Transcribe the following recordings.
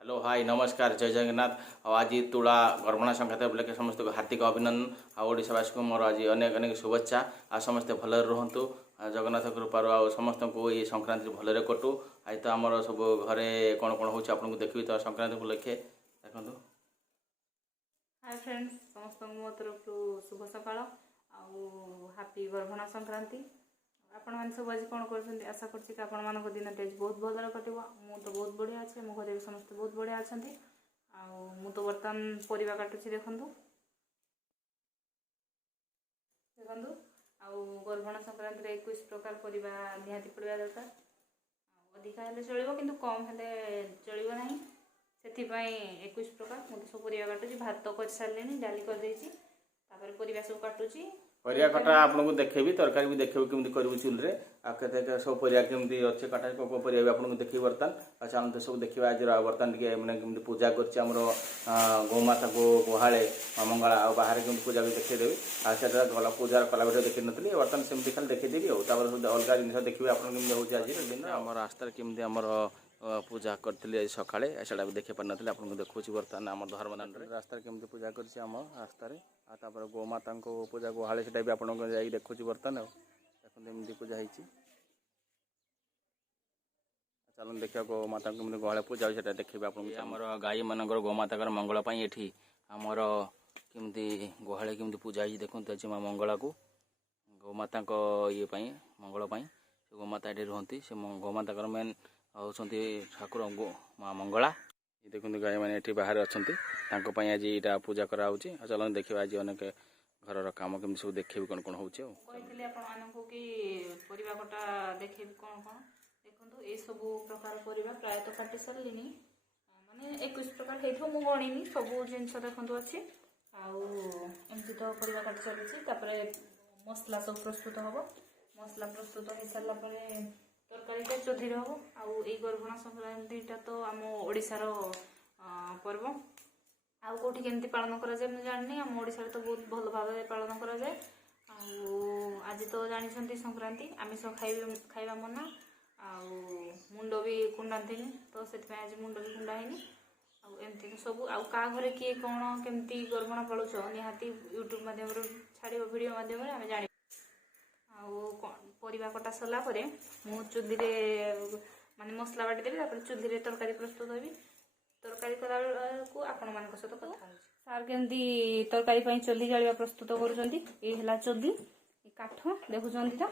Hello hi नमस्कार जय जगन्नाथ। आज तुला गर्भणा संक्रांति उपलक्षे समस्त को हार्दिक अभिनंदन। ओडावासी को मोर आज अनेक अनेक शुभेच्छा। आ समस्ते भलरे रुहतु जगन्नाथ कृपार आ समस्त को ये संक्रांति भलरे कटू। आज तो आमर सब घरे कौन कौन हो आपको देखिए तो संक्रांति उपलक्षे देखो। हाय फ्रेंड्स समस्त मो तरफ शुभ सकाळ हापी गर्भणा संक्रांति। आपण मैंने सब आज कौन कर आशा कर आपण मान दिन आज बहुत भल कटो। मु तो बहुत बढ़िया अच्छे मो घर भी समस्त बहुत बढ़िया अच्छा। मु तो बर्तमान परिवा काटुची देखु देखु गर्भणा संक्रांति 21 प्रकार परिवा निहाती पड़ा दरकार। अधिका हेल्ले चलो कि कम हेल्ले चलो ना से 21 प्रकार मुझे सब परिवा काटुची। भात कर सारे डाली करदे परिवा सब काटुची। परिया कटा आपको देखेबी तरकारी भी देखेबी केमती करू चूल्हे आ केते सब परिया केमती अच्छे कटा को परिया भी आपको देखी बर्तन आ चलते सब देखा। आज बर्तन टे मैंने केमती पूजा करमर गौमाता को गुहाले मंगला आ बाहर केमती पूजा भी देखीदेवी आ गला पूजा कला भिडियो देखी नी बर्तन सेमती खाली देखीदेवी अलग जिन देखिए आपमती हो दिन आम रास्तार केमती आमर पूजा करी सकाଳେ सेटा भी देखी पार नी आपको देखा बर्तमान आम धर्मदान रास्तार केमती पूजा कर रास्तार आपर गोमाता को पूजा गुहाले से भी आपको देखुँ बर्तमान देखते पूजा हो चलो देखा गोमाता को गुहाले पूजा हो देखिए आमर गाई मान गोमाता मंगल ये आमर केमती गुहाले केमती पूजा हो देखते अच्छे माँ मंगला को गोमाता ये मंगल गोमाता ये रुहति से गोमाता मेन होती ठाकुर माँ मंगला। ये देखते गाई मैंने ये बाहर अच्छा आज यहाँ पूजा कराऊँ। चलो देखिए आज अनेक घर काम केमती सब देखिए कौन कौन हो परिवा कटा देखे कौन कौन देखो ये सब प्रकार परिवा प्रायत काटी सारे माने 21 प्रकार हो गणिनी सब जिन देखु अच्छी आमती तो परिवा काटी चली मसला सब प्रस्तुत हम मसला प्रस्तुत हो सारापर तरकारी चुल्ही हम आउ गर्भणा संक्रांतिटा तो आम ओडिशार पर्व आउ कौटी केमती पालन करा जाए मुझे जानी आम ओडिशा तो बहुत भल भाव पालन करा जाए। आज तो जानी संक्रांति आमिष खाइबा मना मुंड भी कुंडाती तो से आज मुंड भी कुंडा है एमती सब आउ का घरे किए कौन केमती गर्भणा पालुच निहाती यूट्यूब माध्यम छाड़ वीडियो माध्यम आम जान परिवा कटा सरला मु चुल्ही माने मसला बाटी देवी चुल्ही तरकारी प्रस्तुत होगी तरकारी कला को आपण मान सहित कथा सार केमती तरकारी चुल्ही जाड़ा प्रस्तुत कर चुल्ही काठ देखुं तो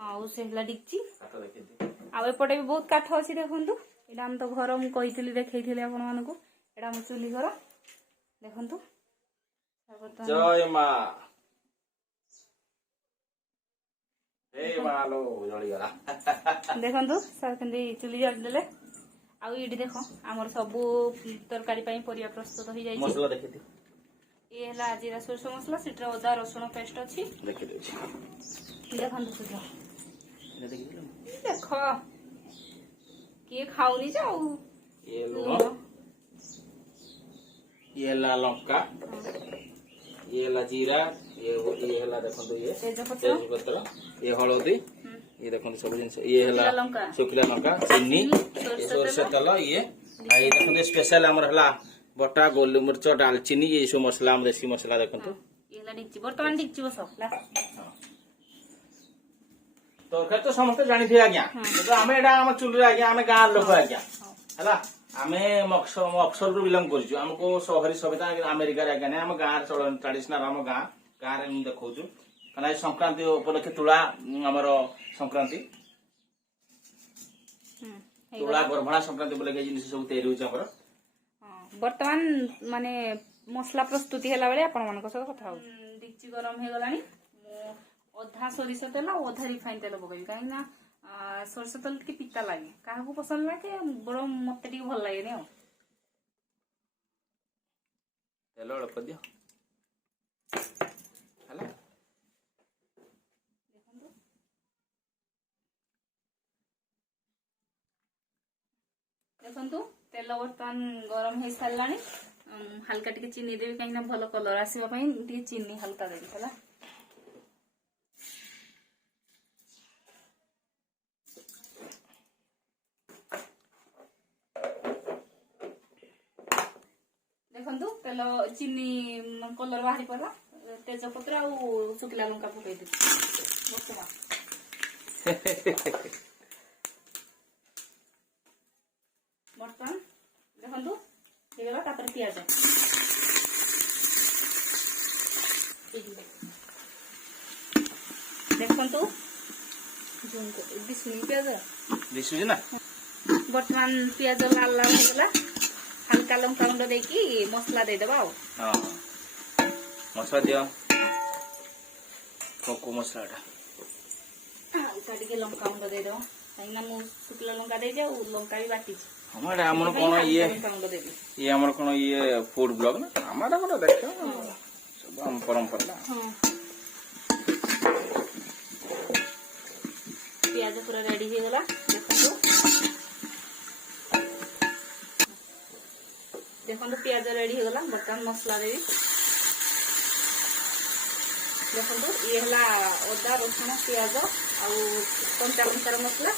आउ से डिक्ची आपटे भी बहुत काठ अच्छी देखु यहाँ आम तो घर मुझे देखी आपण मानक एटा मो चुल्ही घर देखु जय मां देखु सर के चुली जाली देले आउ देख आमर सबू तरकारी परिया प्रस्तुत हो जाए। ये है जीरा सोरष मसला से अदा रसुण पेस्ट अच्छी देखो देख किए खाऊनी जाऊ ये लंका ये जीरा ये देखो ये तेजपत्र ये हलदी ये देखो सब जिन ये सुखिला लंका चीनी सोरष तेल ये देखो स्पेशल आमर है बटा गोलमरीच डालचीनी ये सब मसला देसी मसला देखो बर्तमान डिक्ची बस तरकारी तो समस्त जानी आज्ञा आम एम चुल्ही आज्ञा आम गाँव लोक आज्ञा है आम अफसर रू बिलंग करमको सहरी सभ्यता अमेरिका आज्ञा नहीं आम गाँव चल ट्राडिशनाल आम गाँव देखा कहीं संक्रांति उपलक्षे तुला आमर संक्रांति तुला गर्भणा संक्रांति उपलक्षे जिन सब तैयारी होमर बर्तमान माने मसला प्रस्तुति है बेले आपण मान सहित कथा डिक्ची गरम हो गलानी अधा सोरिष तेल अधा रिफाइन तेल पकड़ी कहीं सोरष तेल टी पिता लगे क्या पसंद लगे बड़ मत भल लगे तेल अल्प दियो देखु तेल बर्तमान गरम हो सारा हल्का टी चीनी देवी कहीं भल कलर आसवाई चीनी हल्का देवी है तेल चीनी कलर बाहरी पड़ा तेजपत्र आ शुखला लंका पकई देवी बर्तमान देखो ହେଇଗଲା ତାପରେ ପିଆଜ ଦେଖନ୍ତୁ ଦିଶୁନି ପିଆଜ ଦିଶୁଛି ନା ବର୍ତ୍ତମାନ ପିଆଜ ଲାଲ ଲାଲ ହେଇଗଲା ହାଲକା ଲଙ୍କା ଗୁଣ୍ଡ ଦେଇକି ମସଲା ଦେଇଦେବା ଆଉ ହଁ ମସଲା ଦିଅ କୋଉ ମସଲାଟା ହାଲକା ଟିକେ ଲଙ୍କା ଗୁଣ୍ଡ ଦେଇଦେବ କାହିଁକିନା ମୁଁ ଶୁଖିଲା ଲଙ୍କା ଦେଇଛି ଆଉ ଲଙ୍କା ବି ବାଟିଛି ଆମର ଆମର କଣ ଇଏ ଇଏ ଆମର କଣ ଇଏ ଫୁଡ ବ୍ଲଗ ନା ଆମର ଗୋଟେ ଦେଖ ସବୁ ଆମ ପରମ୍ପରା ପିଆଜ ପୁରା ରେଡି ହେଇଗଲା ଦେଖନ୍ତୁ ଦେଖନ୍ତୁ ପିଆଜ ରେଡି ହେଇଗଲା ବର୍ତ୍ତମାନ ମସଲା ଦେବି ଦେଖନ୍ତୁ ଇଏ ହେଲା ଅଦା ରସୁଣ ପିଆଜ ଆଉ କଞ୍ଚା ଲଙ୍କାର ମସଲା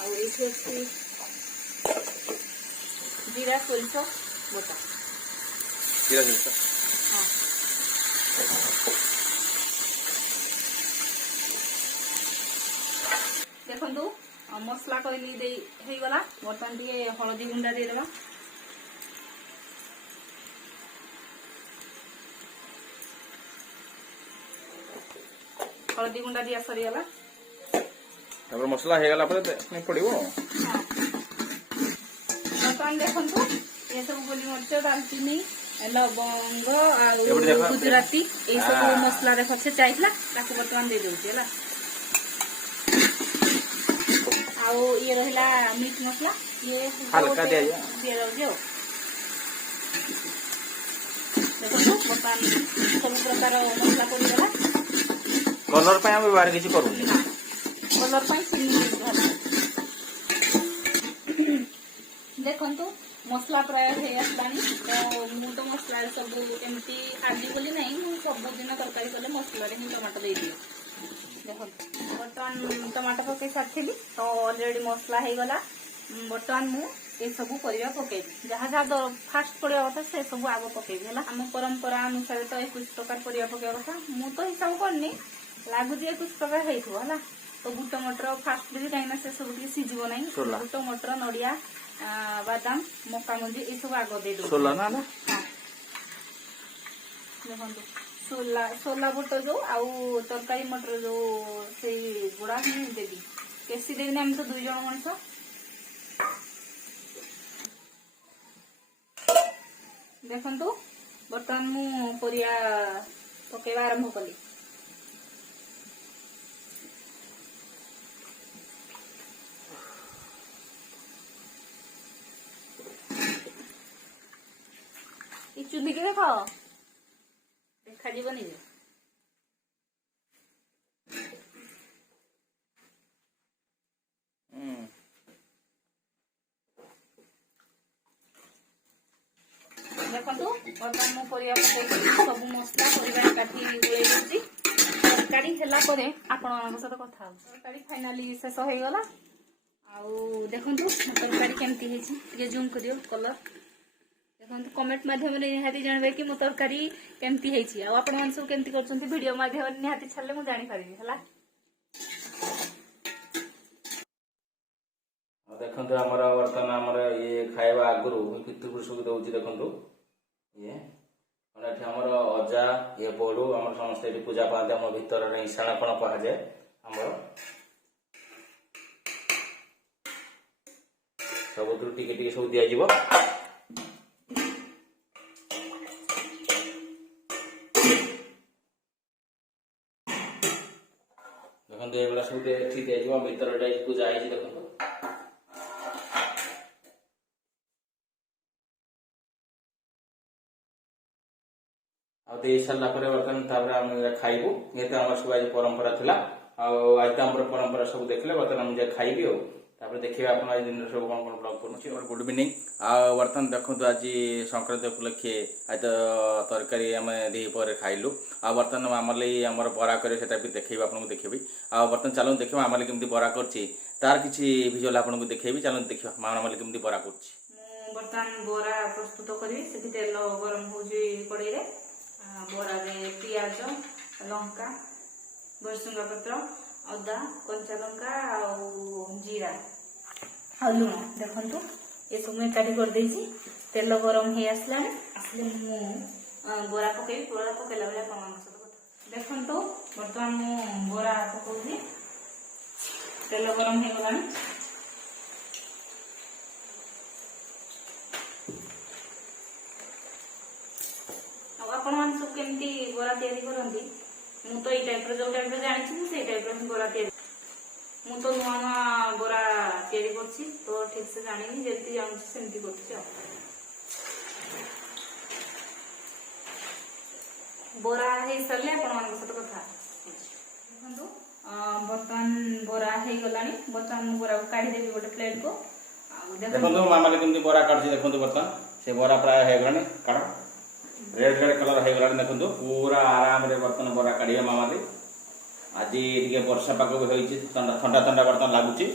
ଆଉ ଏଇଠି ଅଛି ଜିରା ସୋରିଷ ବଟା ଜିରା ସୋରିଷ ହଁ ଦେଖନ୍ତୁ ମସଲା କହିଲି ଦେଇ ହେଇଗଲା ବର୍ତ୍ତମାନ ଟିକେ ହଳଦୀ ଗୁଣ୍ଡା ଦେଇଦେବା हलदी गुंडा दिया सरीगला तापर मसला हेगला पर नहीं पड़िबो बर्तमान देखंतु ये सब गोली मरच दालचीनी लवंग आ गुजराती ए सब मसला देखो छे चाइला ताको बर्तमान दे देउची हला आ ये रहला मीट मसला ये हल्का दे दियो देखंतु बर्तमान सब प्रकार मसला पड़ीगला कलर पे हम व्यवहार किसी करूँ कलर पे देखंतु मसला प्राय हे आसलानी तो मु तो मसला सब एमती हार्दी बोली नहीं मु सब दिन तरकारी कले मसला रे टमाटो दे दियो देखंतु बर्तमान टमाटो पके साथी तो ऑलरेडी मसला हे गला बर्तमान मु ए सब परिया पके जहाँ जहाँ फास्ट पड़िया कथा से सब आग पके हला हम परंपरा अनुसार तो 21 प्रकार परिया पके कथा मु तो हिसाब करनी लागुच 21 प्रकार हेइथो हला तो बुट मटर फास्ट देबी काइना से सब के सिजिबो नाही बुट मटर नडिया बादाम मक्का मंजी ए सब आगो दे दो सोला ना ना देखंतु सोला बुट जो आउ तरकारी मटर जो से गुड़ा ही देबी केसी देबी हम तो 2 जण मनिस देखंतु बर्तमान मु परिया पकेवा आरंभ कली चुली के देखो देखा जीवनी देखो बर्तमान मु परिया सब मसला परिया काटी गोले देछि तरकारी हेला परे आपण मानक सहित कथा तरकारी फाइनली शेष हो गला आ देखंतु तरकारी केमती हेछि ଟିକେ जूम करियो कलर देखंतु कमेंट माध्यम रे निहाती जानबे कि मो तरकारी केमती हेछि आ आपण मान सब केमती करछंती वीडियो माध्यम रे निहाती छाले मु जानि पारिबी हला देखंतु हमर वर्तमान हमर ये खाइबा आगुरु पितृपुरुष को दउची देखंतु ये अनेठी हमर अजा ये बोडू हमर समस्त एठी पूजा पाते हम भीतर रे ईशान कोण कहा जाय हमर सबुतु टिके टिके सब दिया जीवो देखंतु एगला सब एठी दिया जीवो भीतर रे पूजा आइ देखंतु दे सारा बर्तमान आम खाइबू ये तो आम सब आज परंपरा थिला आज तो आम परंपरा सब देखले बर्तमान मुझे खाइबी देखिए आप आज दिन सब कौन कौन ब्लॉग कर गुड इवनिंग बर्तमान देखो आज संक्रांति उपलक्षे आज तो तरकारी आम दीपर खाइलु बर्तमान आम आमर बरा करे भी देखेबी आपको देखेबी बर्तमान चलो देखा आम केमती बरा कर तार किसी भिजुआल आपको देखेबी चलो देखा आम केमती बरा कर बर्तमान बोरा प्रस्तुत करी से तेल गरम हो कड़े बोरा रे पियाज लंका भुसुंगा पत्र अदा कंचा लंका जीरा आ लुण देखु ये सब एकाठी कर देछि तेल गरम हो आसला आसले मु बोरा पकई बोरा पकईला बेले देखु बर्तमान मु बोरा पकाउछि तेल गरम हो गलानी आपण मान सब केमती बोरा तैयारी करंती मु तो ए टाइप रो जो टाइप रो जानि से टाइप रो बोरा तैयारी मु तो नुआ नुआ बोरा तैयारी करछि तो ठीक से जानिनी जेती जानि सेमती करछि बोरा हे सरले आपण मान सत कथा देखंतु बर्तमान बोरा हे गलानी बर्तमान बोरा को काढी देबी गोटे प्लेट को देखंतु मामा के केमती बोरा काढछि देखंतु बर्तमान से बोरा प्राय हे गलानी काढ रेड रेड कलर हो गला देखो पूरा आराम रे बर्तन बोरा काढ़े मामा रे आज टिके वर्षा पाक होइछि ठंडा ठंडा ठंडा बर्तन लागुछि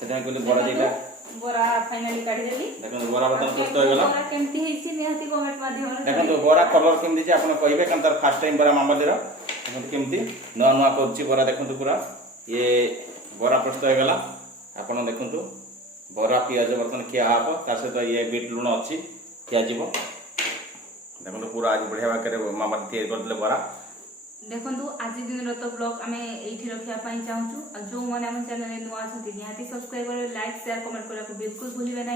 सेटा कहली बोरा जेटा बोरा फाइनली काढ़ी देली देखो बोरा बर्तन प्रस्तुत हो गला बोरा केमती हेछि निहाती कमेंट माध्यम रे देखो बोरा कलर केमती जे आपण कहिबे कान तर फर्स्ट टाइम बोरा मामा देर देखो केमती नवा नवा करछि बोरा देखो पूरा ये बोरा प्रस्तुत हो गला आपण देखो बोरा पियाज बर्तन किया हबो तार सहित ये बीट लूण अछि किया जीवो देखो पूरा आज बढ़िया भाग मामा तैयारी करदले बोरा देखो आज दिन तो ब्लॉग आम ये रखा चाहूँ जो मैंने आम चैनल नुआ अच्छी निहाती सब्सक्राइब करेंगे लाइक शेयर कमेंट करने को बिल्कुल भूलिए ना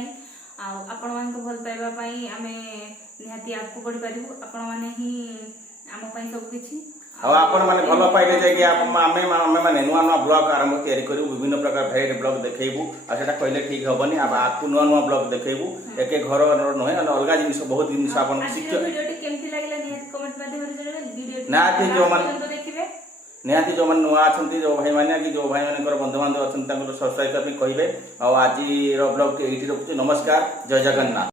आपण मान भल पाइबापी आम निहाती आगू बढ़ी पारू आपण मैंने ही आम सबकि आपण माने भल पाइले जे आमे माने नुआ नुआ ब्लॉग आरंभ तैयारी करू विभिन्न प्रकार भेराइटी ब्लॉग देखेबू आ सेटा कहले ठीक हबनी आ आकु नुआ नुआ ब्लॉग देखेबू एके घर नहे अलगा जिनिस बहुत जिनिस आपण शिक्षा वीडियोटी केमती लागला निहाती कमेंट माध्यम रे जरे वीडियो नाती जो मन देखिबे निहाती जो मन नुआ अछंती जो भाई माने कि जो भाई माने बंधु बांधव अछंती तांको सब्सक्राइब करबे कहिबे आ आज रो ब्लॉग एठी रखुची नमस्कार जय जगन्नाथ।